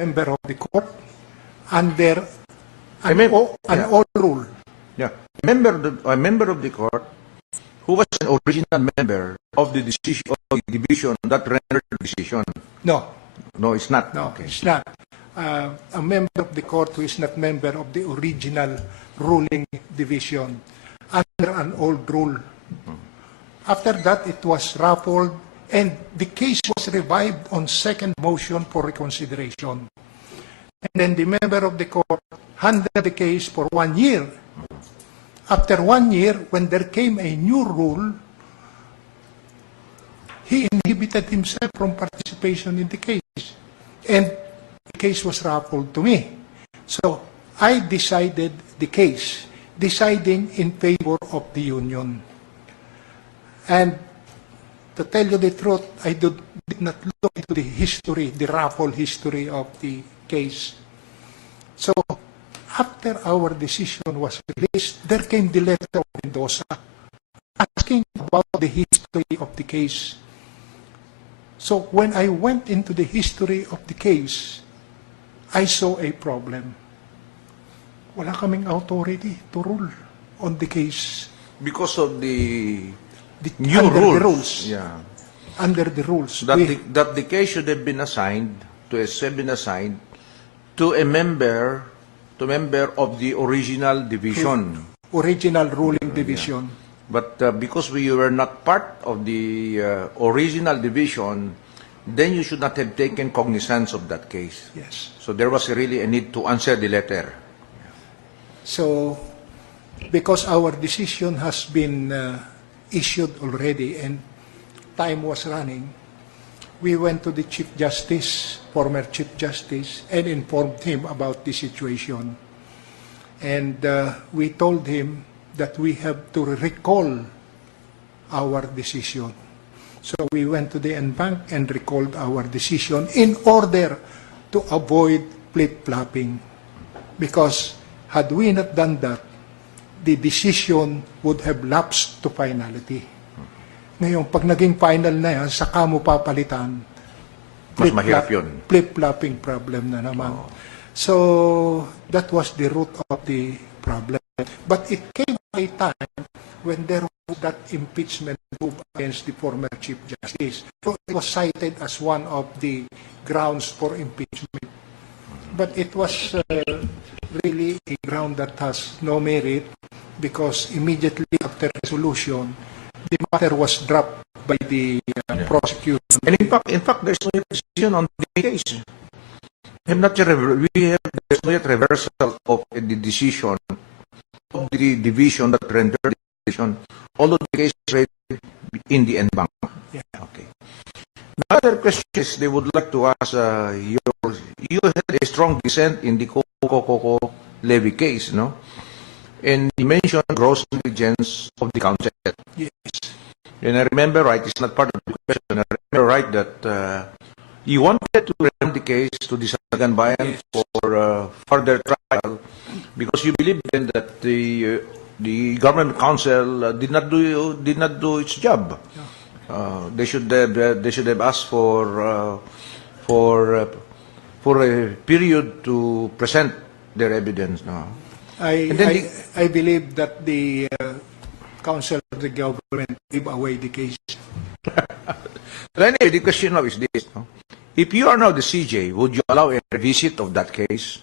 member of the court under an yeah. old rule. Yeah. A member of the court who was an original member of the decision of the division that rendered the decision. No, No, it's not. no, Okay. it's not. A member of the court who is not member of the original ruling division under an old rule. After that, it was raffled, and the case was revived on second motion for reconsideration. And then the member of the court handled the case for 1 year. After 1 year, when there came a new rule, he inhibited himself from participation in the case. And the case was raffled to me. So I decided the case, deciding in favor of the union. And to tell you the truth, I did not look into the history, the raffle history of the case. So after our decision was released, there came the letter of Mendoza asking about the history of the case. So when I went into the history of the case, I saw a problem. Wala kaming authority to rule on the case. Because of the new under rules. the rules. Yeah. Under the rules. That the case should have been assigned to a member of the original division. Original ruling division. But because we were not part of the original division, then you should not have taken cognizance of that case. Yes. So there was really a need to answer the letter. So, because our decision has been issued already and time was running, we went to the Chief Justice, former Chief Justice, and informed him about the situation. And we told him that we have to recall our decision. So we went to the NBank and recalled our decision in order to avoid flip-flopping. Because had we not done that, the decision would have lapsed to finality. Ngayon, pag naging final na yan, saka mo papalitan, mas mahirap yun. Flip-flopping problem na naman. So, that was the root of the problem. But it came a time when there was that impeachment move against the former Chief Justice. So it was cited as one of the grounds for impeachment. But it was really a ground that has no merit because immediately after resolution, the matter was dropped by the prosecution. And in fact, there's no decision on the case. There's no yet reversal of the decision of the division that rendered the decision, although the case is raised in the NBank. Yeah. Okay. Another question is they would like to ask, you had a strong dissent in the Coco levy case, no? And you mentioned gross negligence of the counsel. Yes. And I remember right, it's not part of the question, I remember right that you wanted to remand the case to the Sanagan Bayan for further trial because you believe then that the government counsel did not do its job. They should have asked for a period to present their evidence. No. I believe that the counsel of the government gave away the case. But anyway, the question now is this. No? If you are now the CJ, would you allow a revisit of that case?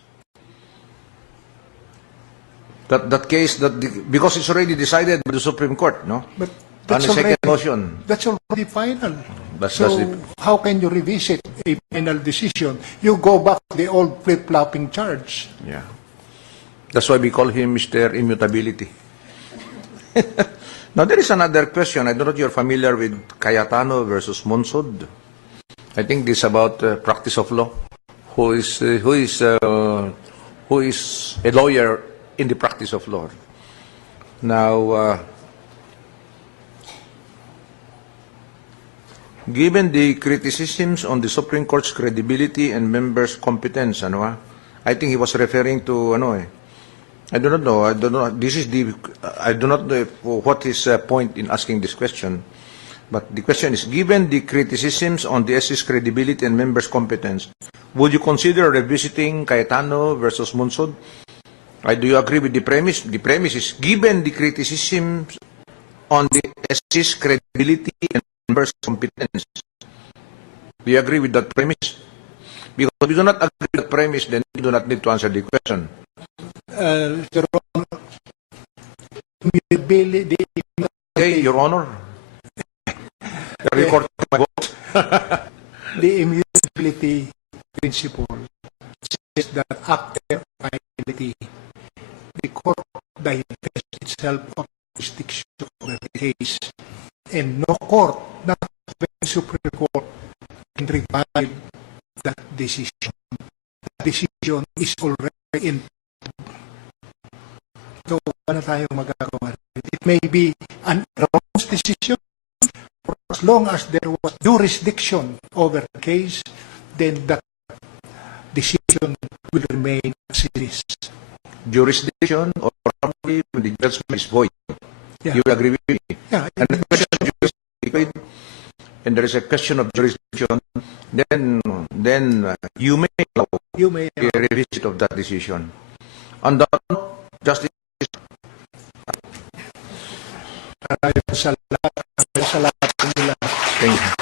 That case, because it's already decided by the Supreme Court, no? But on the second motion. That's already final. That's how can you revisit a final decision? You go back to the old flip-flopping charge. Yeah. That's why we call him Mr. Immutability. Now, there is another question. I don't know if you're familiar with Cayetano versus Monsod. I think this is about practice of law. Who is a lawyer in the practice of law. Now, given the criticisms on the Supreme Court's credibility and members' competence, I think he was referring to, I do not know. This is I do not know what his point in asking this question. But the question is, given the criticisms on the SC's credibility and members' competence, would you consider revisiting Cayetano versus Monsod? Do you agree with the premise? The premise is, given the criticism on the SC's credibility and members' competence. Do you agree with that premise? Because if you do not agree with the premise, then you do not need to answer the question. Your Honor, Okay, Your Honor. The record of my vote. the immutability principle says that after finality, the court divests itself of jurisdiction over the case, and no court, not even the Supreme Court, can revive that decision. The decision is already in. So, wala tayong magagawa. It may be an erroneous decision, for as long as there was jurisdiction over the case, then that decision will remain as it is. Jurisdiction or probably when the judgment is void. Yeah. You will agree with me? Yeah, And the question of jurisdiction, and there is a question of jurisdiction, then you may allow a revisit of that decision. On that, Justice. Maraming salamat nila. Thank you.